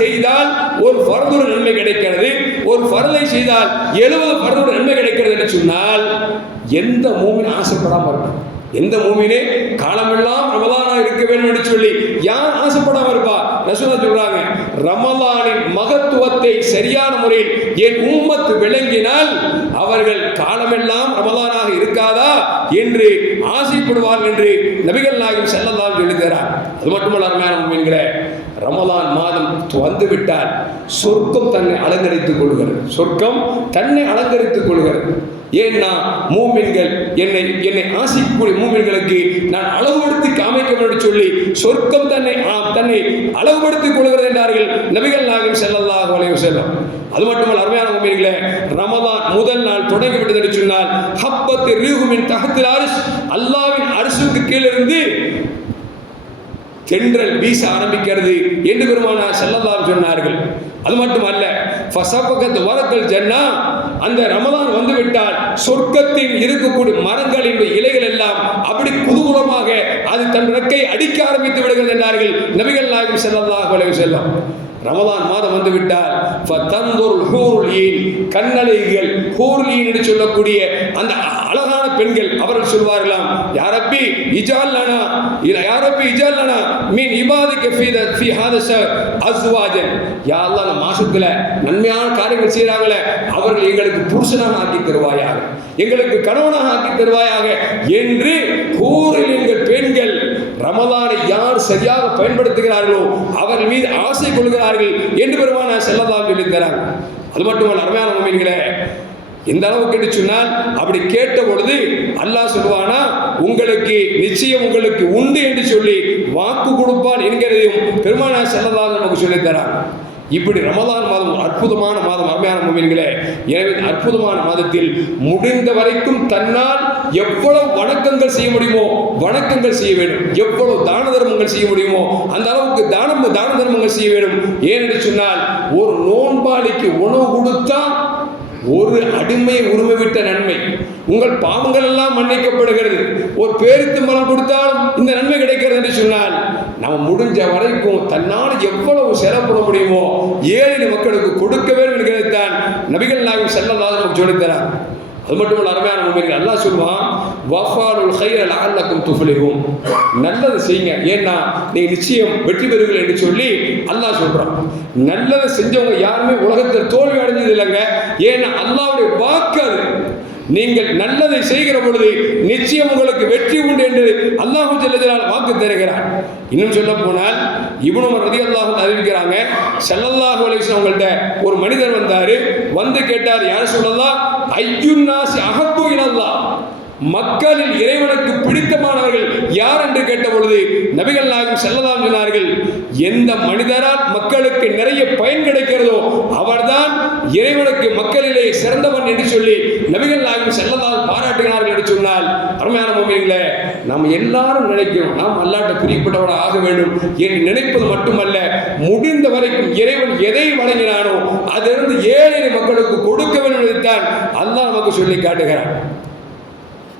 செய்தால் ஒரு ஃபர்துடைய நன்மை கிடைக்கிறது, ஒரு ஃபர்தை செய்தால் 70 ஃபர்துடைய நன்மை கிடைக்கிறது என்று சொன்னால் எந்த மூமின் ஆசைப்படாம இருக்கும்? எந்த மூமினே காலமெல்லாம் ரமலானா இருக்க வேண்டும் என்று சொல்லி யார் ஆசைப்படாம இருப்பா? ரசூலுல்லாஹ் சொல்றாங்க, ரமலானின் மகத்துவத்தை சரியான முறையில் என் உம்மத்து விளங்கினால் அவர்கள் காலமெல்லாம் ரமலானாக இருக்காதா என்று ஆசைப்படுவார்கள் என்று நபிகள் நாயகம் ஸல்லல்லாஹு அலைஹி வஸல்லம் சொல்லுகிறார். அது மட்டுமல்ல, அருமையான முஃமின்களே, ரமலான் மாதம் வந்துவிட்டால் சொர்க்கம் தன்னை அலங்கரித்துக் கொள்கிறது, சொர்க்கம் தன்னை அலங்கரித்துக் கொள்கிறது. ஏன்னா மூமின்கள் என்னை ஆசிக்கக்கூடிய மூமின்களுக்கு நான் அளவுபடுத்தி காமிக்க வேண்டும் சொல்லி சொர்க்கம் தன்னை அளவுபடுத்திக் கொள்கிறது என்றார்கள் நபிகள் நாயகம் ஸல்லல்லாஹு அலைஹி வஸல்லம். அது மட்டுமல்ல, அருமையான மூமின்களே, ரமலான் முதல் நாள் தொடங்கிவிட்டது என்று சொன்னால் ஹப்பத்து ரீஹு மின் தஹ்தில் அர்ஷ், அல்லாஹ்வின் அர்ஷுக்கு கீழிருந்து தென்றல் வீச ஆரம்பிக்கிறது என்று பெருமானார் ஸல்லல்லாஹு அலைஹி சொன்னார்கள். அது மட்டுமல்ல, ஃபஸபகத் வரக்கல் ஜன்னா, அந்த ரமலான் வந்துவிட்டால் சொர்க்கத்தில் இருக்கக்கூடிய மரங்களின் இலைகள் எல்லாம் அப்படி குதூகலமாக அது தன் ரெக்கை அடிக்க ஆரம்பித்து விடுகிறது என்றார்கள் நபிகள் நாயகம் ஸல்லல்லாஹு அலைஹி வஸல்லம். ரமலான் மாதம் வந்துவிட்டால் ஃபதன்துருல் ஹூருல் ஈன், கண்ணழகிகள் ஹூருல் ஈன் என்று சொல்லக்கூடிய அந்த அழகான பெண்கள் அவர்கள் சொல்வார்களாம், யா ரப்பி இஜால் லனா மின் இபாதிக ஃபீ ஹாதா அஸ்வாஜன், யா அல்லாஹ், நம்ம மாசத்துல நன்மையான காரியங்கள் செய்றாங்களே அவர்கள் எங்களுக்கு புருஷனாக ஆக்கி தருவாயாக, எங்களுக்கு கணவனாக ஆக்கி தருவாயாக என்று ஹூருல் ஈன்கள் பெண்கள் ரமலானை யார் சரியாக பயன்படுத்துகிறார்களோ அவர்கள் மீது ஆசை கொள்கிறார்கள் என்று பெருமானார் ஸல்லல்லாஹு அலைஹி வஸல்லம் சொல்லித்தராங்க. அது மட்டுமல்ல, அருமையான முஃமின்களே, எந்த அளவுக்கு என்று சொன்னால் அப்படி கேட்ட பொழுது அல்லாஹ் சொல்வானா, உங்களுக்கு நிச்சயம் உங்களுக்கு உண்டு என்று சொல்லி வாக்கு கொடுப்பான் என்கிறதையும் பெருமானார் ஸல்லல்லாஹு அலைஹி வஸல்லம் நமக்கு சொல்லித்தராங்க. இப்படி ரமலான் மாதம் அற்புதமான மாதம், அருமையான முஃமின்களே. எனவே அற்புதமான மாதத்தில் முடிந்த வரைக்கும் தன்னால் எவ்வளவு வணக்கங்கள் செய்ய முடியுமோ வணக்கங்கள் செய்ய வேண்டும், எவ்வளவு தான தர்மங்கள் செய்ய முடியுமோ அந்த அளவுக்கு தான தர்மங்கள் செய்ய வேண்டும். ஏனென்று சொன்னால் ஒரு நோன்பாளிக்கு உணவு கொடுத்தா ஒரு அடிமையை உரிமை விட்ட நன்மை, உங்கள் பாவங்கள் எல்லாம் மன்னிக்கப்படுகிறது. ஒரு பேருக்கு மரம் கொடுத்தாலும் இந்த நன்மை கிடைக்கிறது என்று சொன்னால், நம்ம முடிஞ்ச வரைக்கும் தன்னால் எவ்வளவு செலப்பட முடியுமோ ஏழை மக்களுக்கு கொடுக்க வேண்டும் என்கிறதான் நபிகள் நாயகம் ஸல்லல்லாஹு அலைஹி வஸல்லம் சொல்லித்தரார். அது மட்டும் இல்ல, அருமையான முஃமின்கள், அல்லாஹ் சொல்வான், வஃபாலுல் கைர லஅல்லக்கும் துஃப்லிஹூன், நல்லது செய்யுங்க, ஏன்னா நீங்க நிச்சயம் வெற்றி பெறுவீர்கள் என்று சொல்லி அல்லாஹ் சொல்றான். நல்லதை செஞ்சவங்க யாருமே உலகத்தில் தோல்வி அடைஞ்சது இல்லைங்க. ஏன்னா அல்லாஹ்வுடைய வாக்கு அது. நீங்கள் நல்லதை செய்கிற பொழுது நிச்சயம் உங்களுக்கு வெற்றி உண்டு என்று அல்லாஹ் ஜல்ல ஜலாலுஹு வாக்கு தருகிறார். இன்னும் சொல்ல போனால் இப்னு உமர் ரலியல்லாஹு அன்ஹு அறிவிக்கிறாங்க, ஸல்லல்லாஹு அலைஹி வஸல்லம் அவங்கள்ட்ட ஒரு மனிதர் வந்தாரு. வந்து கேட்டார், யா ரசூலல்லாஹ், ஐயுன் நாஸி அஹப்பு இலல்லாஹ், மக்களில் இறைவனுக்கு பிடித்தமானவர்கள் யார் என்று கேட்ட பொழுது நபிகள் நாயகம் ஸல்லல்லாஹு அலைஹி சொன்னார்கள், எந்த மனிதரால் மக்களுக்கு நிறைய பயன் கிடைக்கிறதோ அவர்தான் இறைவனுக்கு மக்களிலே சிறந்தவன் என்று சொல்லி நபிகள் நாயகம் ஸல்லல்லாஹு பாராட்டினார்கள் என்று சொன்னால், அருமையான முஃமின்களே, நாம் எல்லாரும் நினைக்கிறோம் நாம் அல்லாஹ்ட்ட பிரியப்பட்டவராக ஆக வேண்டும் என்று நினைப்பது மட்டுமல்ல, முடிந்த வரைக்கும் இறைவன் எதை வழங்கினானோ அதிலிருந்து ஏழை மக்களுக்கு கொடுக்க வேண்டும் என்றுதான் அல்லாஹ் நமக்கு சொல்லி காட்டுகிறான்.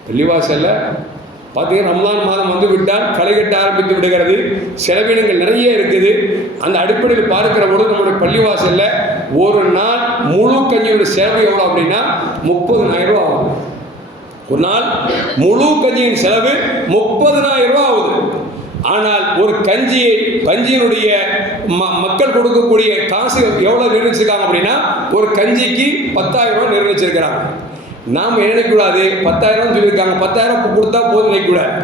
பள்ளிவாசல்ல பார்த்தீங்கன்னா ரமலான் மாதம் வந்து விட்டால் களை கட்ட ஆரம்பித்து விடுகிறது, செலவினங்கள் நிறைய இருக்குது. அந்த அடிப்படையில் பார்க்கிற பொழுது நம்முடைய பள்ளிவாசல்ல ஒரு நாள் முழு கஞ்சியோட செலவு எவ்வளோ அப்படின்னா 30,000 ரூபா ஆகும். ஒரு நாள் முழு கஞ்சியின் செலவு 30,000 ரூபா ஆகுது. ஆனால் ஒரு கஞ்சியினுடைய மக்கள் கொடுக்கக்கூடிய காசு எவ்வளோ நிர்ணயிச்சிருக்காங்க அப்படின்னா, ஒரு கஞ்சிக்கு 10,000 ரூபா நிர்ணயிச்சிருக்கிறாங்க. நாம் நினைக்கக்கூடாது 10,000 சொல்லியிருக்காங்க, 10,000 கொடுத்தா போதும் நினைக்கக்கூடாது.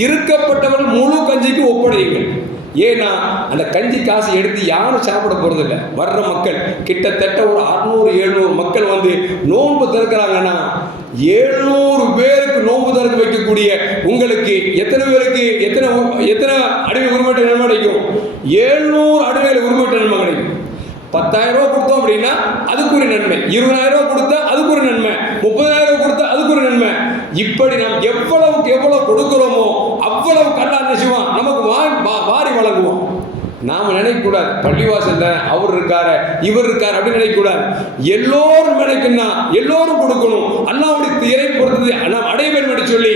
இருக்கப்பட்டவர்கள் முழு கஞ்சிக்கு ஒப்படையுங்கள். ஏன்னா அந்த கஞ்சி காசு எடுத்து யாரும் சாப்பிட போறதில்லை. வர்ற மக்கள் கிட்டத்தட்ட ஒரு 600-700 மக்கள் வந்து நோன்பு திறக்கிறாங்கன்னா, 700 பேருக்கு நோன்பு திறக்க வைக்கக்கூடிய உங்களுக்கு எத்தனை பேருக்கு எத்தனை அடிமை உரிமைட்ட நன்மை கிடைக்கும்? 700 அடிமைகளை உரிமைட்ட நன்மை கிடைக்கும். 10,000 ரூபா கொடுத்தோம் அப்படின்னா அதுக்கு ஒரு நன்மை, 20,000 ரூபா கொடுத்தா அதுக்கு ஒரு நன்மை, 30,000 ரூபா கொடுத்தா அதுக்கு ஒரு நன்மை. இப்படி நாம் எவ்வளவுக்கு எவ்வளவு கொடுக்கிறோமோ அவ்வளவு அல்லாஹ் நிச்சயமா நமக்கு வாரி வழங்குவோம். நாம் நினைக்கக்கூடாது பள்ளிவாசல்ல அவர் இருக்காரு இவர் இருக்காரு அப்படின்னு நினைக்கக்கூடாது. எல்லோரும் நினைக்கணும்னா எல்லோரும் கொடுக்கணும். அல்லாஹ்வுடைய இறை பொறுத்தது நாம் அடைய வேண்டும் என்று சொல்லி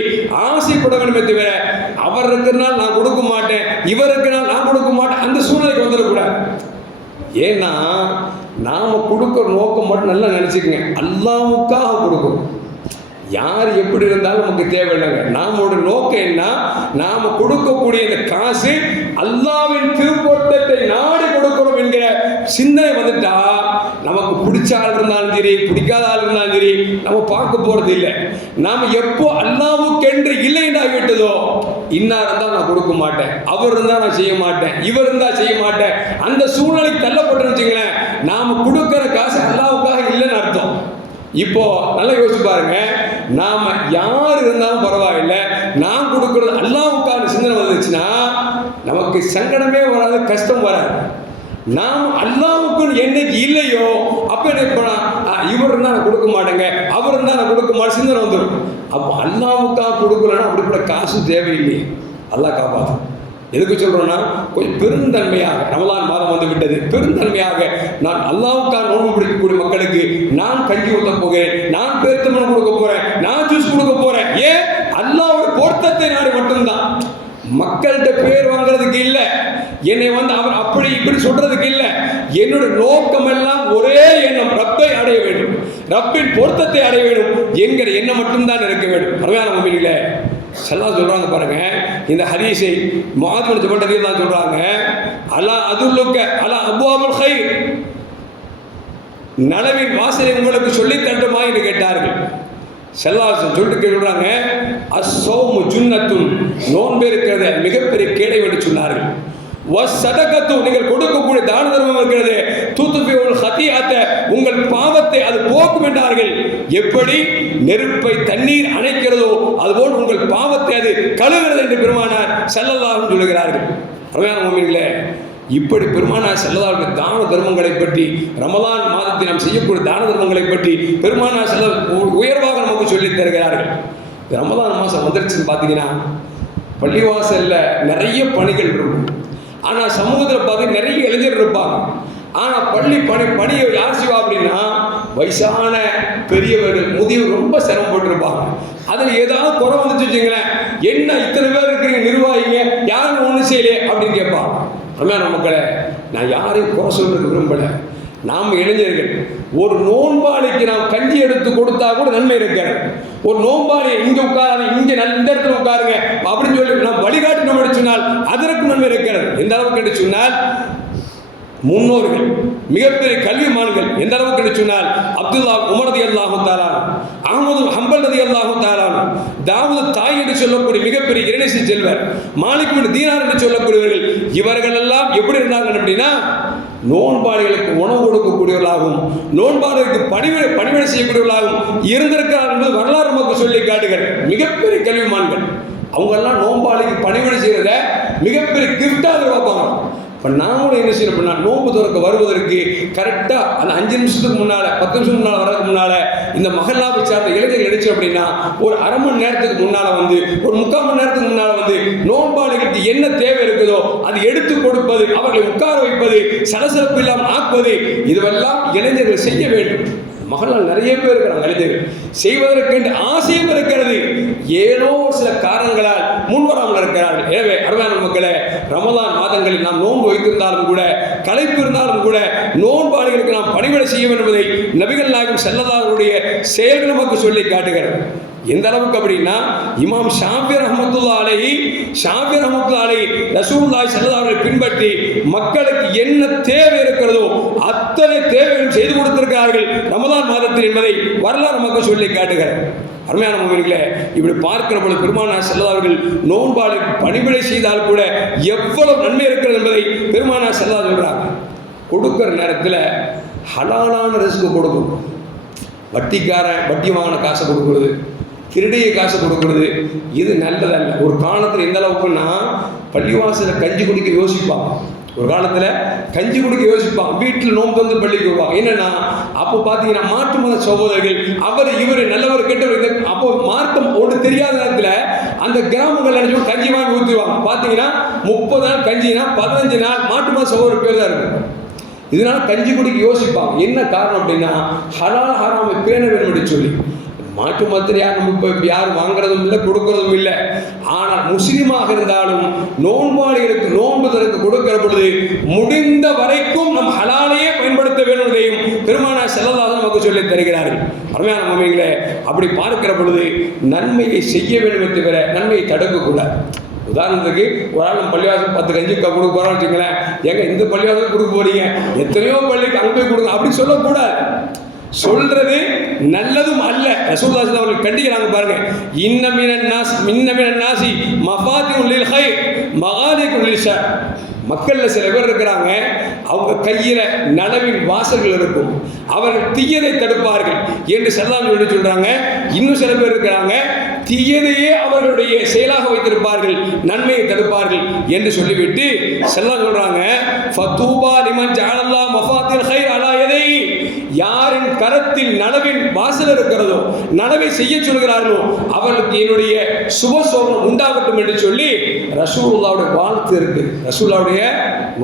ஆசைப்பட வேண்டும். தவிர அவர் இருக்கிறனால நான் கொடுக்க மாட்டேன், இவர் இருக்கிறனால நான் கொடுக்க மாட்டேன், அந்த சூழ்நிலைக்கு வந்துடக்கூடாது. ஏன்னா நாம கொடுக்கிற நோக்கம் மட்டும் நல்லா நினைச்சுக்கங்க, அல்லாஹ்வுக்காக கொடுக்கணும். யார் எப்படி இருந்தாலும் நமக்கு தேவையில்லைங்க. நாமோட நோக்கம் என்ன? நாம கொடுக்கக்கூடிய இந்த காசு அல்லாஹ்வின் திருப்பொருத்தத்தை நாடி கொடுக்கிறோம் என்கிற சிந்தனை வந்துட்டா, நமக்கு பிடிச்ச ஆள் இருந்தாலும் சரி பிடிக்காத ஆள் இருந்தாலும் சரி நம்ம பார்க்க போறது இல்லை. நாம எப்போ அல்லாஹ்வுக்கென்று இல்லை என்றாகிவிட்டதோ, இன்னார் இருந்தால் நான் கொடுக்க மாட்டேன், அவர் இருந்தால் நான் செய்ய மாட்டேன், இவர் இருந்தால் செய்ய மாட்டேன், அந்த சூழ்நிலைக்கு தள்ளப்பட்டு வச்சுங்களேன், நாம கொடுக்கிற காசு அல்லாஹ்வுக்காக இல்லைன்னு அர்த்தம். இப்போ நல்லா யோசிச்சு பாருங்க, நாம யார் இருந்தாலும் பரவாயில்லை, நான் கொடுக்கறது அல்லாஹ்வுக்கான சிந்தனை வந்துச்சுன்னா நமக்கு சங்கடமே வராது, கஷ்டம் வராது. நாம் அல்லாஹ்வுக்கு என்னைக்கு இல்லையோ அப்ப என்ன பண்ணலாம், இவர் இருந்தா நான் கொடுக்க மாட்டேங்க, அவர் இருந்தா நான் கொடுக்க மாட்டேன் சிந்தனை வந்துடும். அப்போ அல்லாஹ்வுக்காக கொடுக்கலன்னா அப்படிப்பட்ட காசு தேவையில்லை. அல்லாஹ் காப்பாற்றும். எதுக்கு சொல்றோம்னா, கொஞ்சம் பெருந்தன்மையாக ரமலான் மாதம் வந்து விட்டது, பெருந்தன்மையாக நான் அல்லாஹ்வுக்காக நோன்பு பிடிக்கக்கூடிய மக்களுக்கு நான் கஞ்சி ஊத்த போகிறேன், நான் பேர்த்தமனம் கொடுக்க போறேன், நான் ஜூஸ் கொடுக்க போறேன். ஏன்? அல்லாஹ்வுடைய பொருத்தத்தை நாடு மட்டும்தான். மக்கள்கிட்ட பேர் வாங்குறதுக்கு இல்லை, என்னை வந்து அவர் அப்படி இப்படி சொல்றதுக்கு இல்லை. என்னுடைய நோக்கம் எல்லாம் ஒரே எண்ணம், ரப்பை அடைய வேண்டும், ரப்பின் பொருத்தத்தை அடைய வேண்டும் என்கிற எண்ணம் மட்டும்தான் இருக்க வேண்டும். அருமையான முஃமின்களே, ஸல்லல்லாஹு சொல்றாங்க பாருங்க, இந்த ஹதீஸை முஆத் பின் ஜபல் ரலியல்லாஹு சொல்றாங்க, அலா அதுல்லுக அலா அப்வாபுல் கைர், நலவின் வாசலை உங்களுக்கு சொல்லி தரட்டுமா என்று கேட்டார்கள். ஸல்லல்லாஹு சொல்லிட்டு சொல்றாங்க, அஸ்ஸௌமு ஜுன்னத்துன், நோன்பு இருக்கிறது மிகப்பெரிய கேடை என்று சொன்னார்கள். வஸ்ஸதகத்து, நீங்கள் கொடுக்கக்கூடிய தான தர்மம் இருக்கிறது, துத்ஃபிஉல் ஹதீஅத, உங்கள் பாவத்தை அது போக்கும் என்றார்கள். எப்படி நெருப்பை தண்ணீர் அணைக்கிறதோ அதுபோல் உங்கள் பாவத்தை அது கழுவுகிறது என்று பெருமானார் ஸல்லல்லாஹு அலைஹி சொல்கிறார்கள். அருமையான முஃமின்களே, இப்படி பெருமானார் ஸல்லல்லாஹு அலைஹி தான தர்மங்களை பற்றி, ரமலான் மாதத்தில் நாம் செய்யக்கூடிய தான தர்மங்களை பற்றி பெருமானார் ஸல்லல்லாஹு உயர்வாக நமக்கு சொல்லித் தருகிறார்கள். ரமலான் மாதம் வந்துருச்சுன்னு பார்த்தீங்கன்னா பள்ளிவாசல்ல நிறைய பணிகள் இருக்கும். ஆனால் சமூகத்தில் பார்த்து நிறைய இளைஞர் இருப்பாங்க. ஆனால் பணியை யார் செய்வா அப்படின்னா வயசான பெரியவர்கள் முதியவர் ரொம்ப சிரமப்பட்டிருப்பாங்க. அதில் ஏதாவது குறை வந்துச்சு வச்சுங்களேன், என்ன இத்தனை பேர் இருக்கிறீங்க நிர்வாகிங்க, யாரும் ஒன்றும் செய்யலையே அப்படின்னு கேட்பான். அருமையான மக்களை, நான் யாரையும் குறை சொல்றதுக்கு விரும்பலை. நாம் இளைஞர்கள் ஒரு நோன்பாளிக்கு நாம் கஞ்சி எடுத்து கொடுத்தா கூட நன்மை இருக்கிறது. ஒரு நோன்பாளி இங்கே உட்காராது, இங்கே இந்த இடத்துல உட்காருங்க அப்படின்னு சொல்லி நாம் வழிகாட்டினோம் சொன்னால் அதற்கு நன்மை இருக்கிறது. எந்த அளவுக்கு என்று சொன்னால், முன்னோர்கள் மிகப்பெரிய கல்விமான்கள் எந்த அளவுக்கு என்று சொன்னால், அப்துல்லா உமர் ரலியல்லாஹு தஆலா, அஹ்மது ஹம்பல் ரலியல்லாஹு தஆலா, தாவூது தாய் என்று சொல்லக்கூடிய மிகப்பெரிய இறைநேச செல்வர், மாலிக் பின் தீனார் என்று சொல்லக்கூடியவர்கள், இவர்கள் எல்லாம் எப்படி இருந்தாங்க அப்படின்னா, நோன்பாளிகளுக்கு உணவு கொடுக்கக்கூடியவர்களாகவும் நோன்பாளிகளுக்கு பணிவிடை செய்யக்கூடியவர்களாகவும் இருந்திருக்கிறார் என்பது வரலாறு நமக்கு சொல்லி காட்டுகிறது. மிகப்பெரிய கல்விமான்கள் அவங்கெல்லாம் நோன்பாளிக்கு பணிவிடை செய்யறத மிகப்பெரிய கிஃப்டாக பார்ப்பாங்க. இப்போ நாமளும் என்ன செய்யணும் அப்படின்னா, நோன்பு துறக்க வருவதற்கு கரெக்டாக அந்த 5 நிமிஷத்துக்கு முன்னால் 10 நிமிஷம் முன்னால் வரதுக்கு முன்னால் இந்த மஹல்லாவை சார்ந்த இளைஞர்கள் நினைச்சோம் அப்படின்னா, ஒரு அரை மணி நேரத்துக்கு முன்னால் வந்து, ஒரு 3/4 மணி நேரத்துக்கு முன்னால் வந்து நோன்பாளிகளுக்கு என்ன தேவை இருக்குதோ அது எடுத்து கொடுப்பது, அவர்களை உட்கார வைப்பது, சலசலப்பு இல்லாமல் ஆக்குவது, இதுவெல்லாம் இளைஞர்கள் செய்ய வேண்டும். மகளால் நிறைய பேர் இருக்கிறாங்க இளைஞர்கள், செய்வதற்கு ஆசையும் இருக்கிறது, ஏனோ சில காரணங்களால் முன்வராமல் இருக்கிறார்கள். எனவே அருமையான மக்களே, ரமலான் மாதங்களில் நாம் நோன்பு வைத்திருந்தாலும் கூட, களைப்பு இருந்தாலும் கூட, நோன்பாளிகளுக்கு நாம் பணிவிடை செய்ய வேண்டும் என்பதை நபிகள் நாயகம் ஸல்லல்லாஹு அலைஹி வஸல்லம் செயல்கள் நமக்கு சொல்லி காட்டுகிறது. எந்த அளவுக்கு அப்படின்னா, இமாம் ஷாஃபி ரஹ்மத்துல்லாஹி அலைஹி ரசூலுல்லாஹி ஸல்லல்லாஹு அலைஹி பின்பற்றி மக்களுக்கு என்ன தேவை இருக்கிறதோ அத்தனை தேவைகளும் செய்து கொடுத்திருக்கிறார்கள் ரமலான் மாதத்தில் என்பதை வரலாறு நமக்கு சொல்லி காட்டுகிறது. அருமையான முகவர்களே, இப்படி பார்க்கிற பொழுது பெருமானார் ஸல்லல்லாஹு அலைஹி வஸல்லம் நோன்பாளிக்கு பணிவிடை செய்தால் கூட எவ்வளவு நன்மை இருக்கிறது என்பதை பெருமானார் ஸல்லல்லாஹு அலைஹி சொல்றாங்க. கொடுக்கிற நேரத்தில் ஹலாலான ரிஸ்க் கொடுக்கணும். வட்டி வாங்கின காசை கொடுக்குறது, திருடிய காசு கொடுக்குறது, இது நல்லதல்ல. ஒரு காலத்தில் எந்த அளவுக்குன்னா, பள்ளிவாசலில் கஞ்சி குடிக்க யோசிப்பாங்க. ஒரு காலத்தில் கஞ்சி குடிக்க யோசிப்பாங்க, வீட்டில் நோன்பு வந்து பள்ளிக்கு வருவாங்க. என்னன்னா, அப்போ பார்த்தீங்கன்னா மாற்று மத சகோதரர்கள் அவர் இவர் நல்லவர் கெட்டவர், அப்போ மார்க்கம் ஒன்று தெரியாத நேரத்தில் அந்த கிராமங்கள் நினைச்சோம் கஞ்சி வாங்கி ஊற்றுவாங்க. பார்த்தீங்கன்னா 30 நாள் கஞ்சினா 15 நாள் மாற்று மத சகோதரர் பேர் தான் இருக்கும். இதனால கஞ்சி குடிக்க யோசிப்பாங்க. என்ன காரணம் அப்படின்னா, ஹலால் ஹராமை பேண வேண்டும் என்று சொல்லி. மாட்டு மதத்தில் யாரும் இப்போ யாரும் வாங்குறதும் இல்லை, கொடுக்கறதும் இல்லை. ஆனால் முஸ்லீமாக இருந்தாலும் நோன்பாளிகளுக்கு நோன்பு திறக்க கொடுக்கிற பொழுது முடிந்த வரைக்கும் நம் ஹலாலையே பயன்படுத்த வேண்டும் என்பதையும் பெருமானார் ஸல்லல்லாஹு அலைஹி நமக்கு சொல்லி தருகிறார்கள். அருமையான முஸ்லிம்களே, அப்படி பார்க்கிற பொழுது நன்மையை செய்ய வேண்டும் தவிர நன்மையை தடுக்கக்கூடாது. உதாரணத்துக்கு ஒரு ஆள் நம்ம பள்ளிவாசல் 10 கஞ்சி கொடுக்க போகிறோம்னு வச்சுங்களேன், ஏங்க இந்த பள்ளிவாசல் கொடுக்க போறீங்க, எத்தனையோ பள்ளிக்கு அங்கே போய் கொடுங்க அப்படி சொல்லக்கூடாது. சொல்றது நல்லதும் அல்ல. ரசூலுல்லாஹி ஸல்லல்லாஹு அலைஹி வஸல்லம் கண்டிக்கிறாங்க பாருங்க. இன்ன மினன் நாசி மஃபாத்திஹுல் லில் கைர் மகாலிகுல் லில் ஷர். மக்கள்ல சில பேர் இருக்கிறாங்க, அவங்க கையில நனவின் வாசல்கள் இருக்கும், அவர்கள் தீயதை தடுப்பார்கள் என்று ஸல்லல்லாஹு அலைஹி சொல்றாங்க. இன்னும் சில பேர் இருக்கிறாங்க, தீயதையே அவர்களுடைய செயலாக வைத்திருப்பார்கள், நன்மையை தடுப்பார்கள் என்று சொல்லிவிட்டு ஸல்லல்லாஹு சொல்றாங்க, ஃபதூபா லிமன் ஜஅலல்லாஹு மஃபாத்திஹுல் கைர் அலா யதைஹி. யாரின் கரத்தில் நனவின் வாசல் இருக்கிறதோ, நனவை செய்ய சொல்கிறார்களோ அவர்களுக்கு என்னுடைய சுபசோபனம் உண்டாகட்டும் என்று சொல்லி ரசூலுல்லாஹ்வுடைய வாழ்த்து இருக்கு. ரசூலுல்லாஹ்வுடைய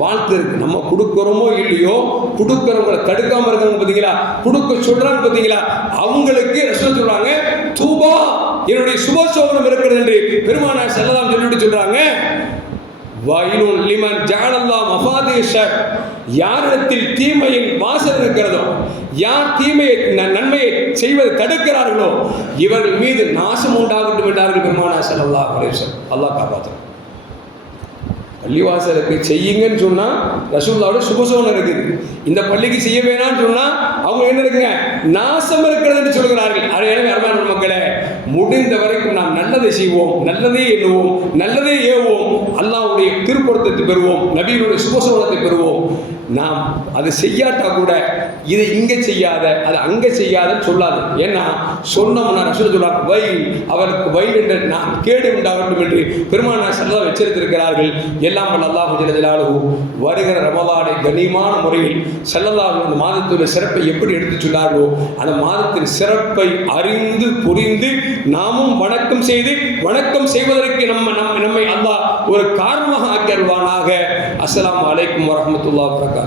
வாழ்த்து இருக்கு. நம்ம கொடுக்கிறோமோ இல்லையோ, கொடுக்கிறவங்களை தடுக்காம இருக்காங்க பார்த்தீங்களா, கொடுக்க சொல்றாங்க பார்த்தீங்களா, அவங்களுக்கு ரசூல் சொல்றாங்க, தூபா என்னுடைய சுபசோபனம் இருக்கிறது என்று பெருமானார் ஸல்லல்லாஹு அலைஹி சொல்லிட்டு சொல்றாங்க. வயலுன் லிமன் ஜஅலல்லாஹு மஃபாத்திஹ ஷர். யாரிடத்தில் தீமையின் வாசல் இருக்கிறதோ, யார் தீமையை நன்மையை செய்வதை தடுக்கிறார்களோ இவர்கள் மீது நாசம் உண்டாகட்டும் என்றார்கள் பெருமானார் ஸல்லல்லாஹு அலைஹி வஸல்லம். அல்லாஹ் காப்பாற்றும். பள்ளிவாசலுக்கு செய்யுங்கன்னு சொன்னால் ரசூலுல்லாஹ்வோட சுபசோபனம் இருக்குது. இந்த பள்ளிக்கு செய்ய வேணாம்னு சொன்னால் அவங்க என்ன இருக்குங்க, நாசம் இருக்கிறது என்று சொல்கிறார்கள். எனவே அருமையான மக்களே, முடிந்த வரைக்கும் நாம் நல்லதை செய்வோம், நல்லதே எண்ணுவோம், நல்லதே ஏவோம், அல்லாஹ்வுடைய திருப்பொருத்தத்தை பெறுவோம், நபியினுடைய சுபசோபனத்தை பெறுவோம். நாம் அது செய்யாட்டா கூட இதை இங்கே செய்யாத, அது அங்கே செய்யாதன்னு சொல்லாது. ஏன்னா சொன்னோம்னா ரசூல் சொல்றாங்க, வயல் அவருக்கு வயல் என்ற நாம் கேடு உண்டாகட்டும் என்று பெருமானார் ஸல்லல்லாஹு எச்சரித்திருக்கிறார்கள். எல்லாம் வல்ல அல்லாஹ் ஜல்ல ஜலாலுஹு வருகிற ரமலானை கண்ணியமான முறையில் ஸல்லல்லாஹு அந்த மாதத்துடைய சிறப்பை எப்படி எடுத்துச் சொன்னார்களோ அந்த மாதத்தின் சிறப்பை அறிந்து புரிந்து நாமும் வணக்கம் செய்து வணக்கம் செய்வதற்கு நம்மை அல்லாஹ் ஒரு காரணமாக ஆக்கி அருள்வானாக. அஸ்ஸலாமு அலைக்கும் வரஹ்மத்துல்லாஹி வபரகாத்துஹு.